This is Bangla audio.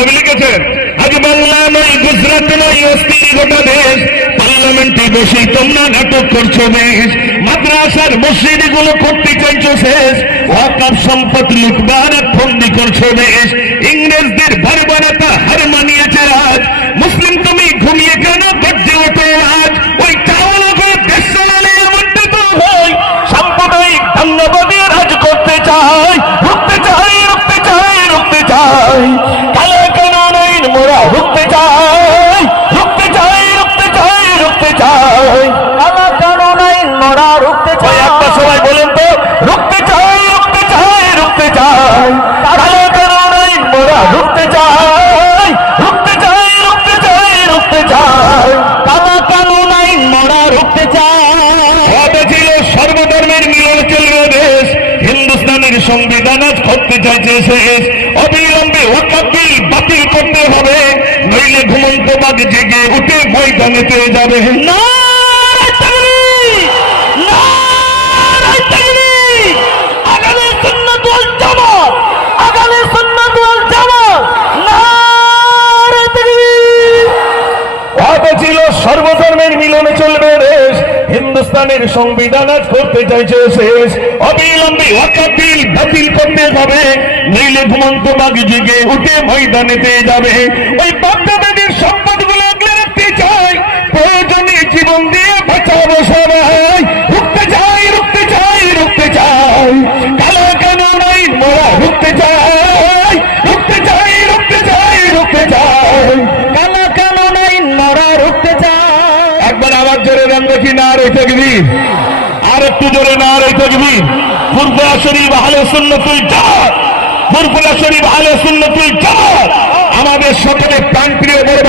কবি লিখেছেন, আজ বাংলা নয়, গুজরাট নয়, অস্থির গোটা দেশ, পার্লামেন্টে বসেই তোমরা নাটক করছো বেশ। মাদ্রাসার মসজিদ গুলো করতে চাইছো শেষ, ওয়াকফ সম্পদ লুটবার ফন্দি করছো বেশ। ইংরেজদের বর্বরতা হার মানিয়েছে রাজ, মুসলিম তুমি ঘুমিয়ে কেন গর্জে ওঠো আজ। ওই চাওয়াল করে দেশ চালালে এমনটা তো হয়, সাম্প্রদায়িক ধন্যবাদে রাজ করতে চাই, রুখতে চাই, রুখতে চাই, রুখতে চাই। কালো কানুন আইন মোরা রুখতে চাই, রুখতে চাই, রুখতে চাই, রুখতে চাই। কালা কানুন আইন মোরা রুখতে ওই চাই। একটা সবাই বলেন তো, রুখতে চাই, রুখতে চাই, রুখতে চাই। কালো কানুন আইন মোরা রুখতে চাই, রুখতে চাই, রুখতে চাই, রুখতে চাই। কালা কানুন আইন মোরা রুখতে চাই। কথা ছিল সর্বধর্মের মিলন চলবে দেশ, হিন্দুস্তানের সংবিধান আজ করতে চাইছে শেষ। অবিলম্বে ওয়াকফ বিল বাতিল করতে হবে, নইলে ঘুমন্ত বাঘ জেগে উঠে ময়দানেতে যাবে। নারায়ে তাকবীর, নারায়ে তাকবীর। আগামী সুন্নাত ওয়াল জামাত, আগামী সুন্নাত ওয়াল জামাত। নারায়ে তাকবীর। কথা ছিল সর্বধর্মের মিলনে চলবে দেশ, হিন্দুস্তানের সংবিধান আজ করতে চাইছে শেষ। অবিলম্বে ওয়াকফ বিল বাতিল করতে হবে, নইলে ঘুমন্ত বাঘ জেগে উঠে ময়দানেতে যাবে। ওই বাপদাদাদের সম্পদগুলো আগলে রাখতে চাই, প্রয়োজনে জীবন দিয়ে বাঁচাবো সবাই। রুখতে চাই, রুখতে চাই, রুখতে চাই। কালো কানুন আইন মোরা রুখতে চাই, রুখতে চাই, রুখতে চাই, রুখতে চাই। কালা কানুন আইন মোরা রুখতে চাই। একবার আবার জোরে গান দেখি, না রে তাকবীর। আর একটু জোরে, না রে তাকবীর। ফুরফুরা শরীফ আহলে সুন্নাতুল জামাত, ফুরফুরা শরীফ আহলে সুন্নাতুল জামাত। আমাদের সকলের প্রাণপ্রিয় বড় ভাই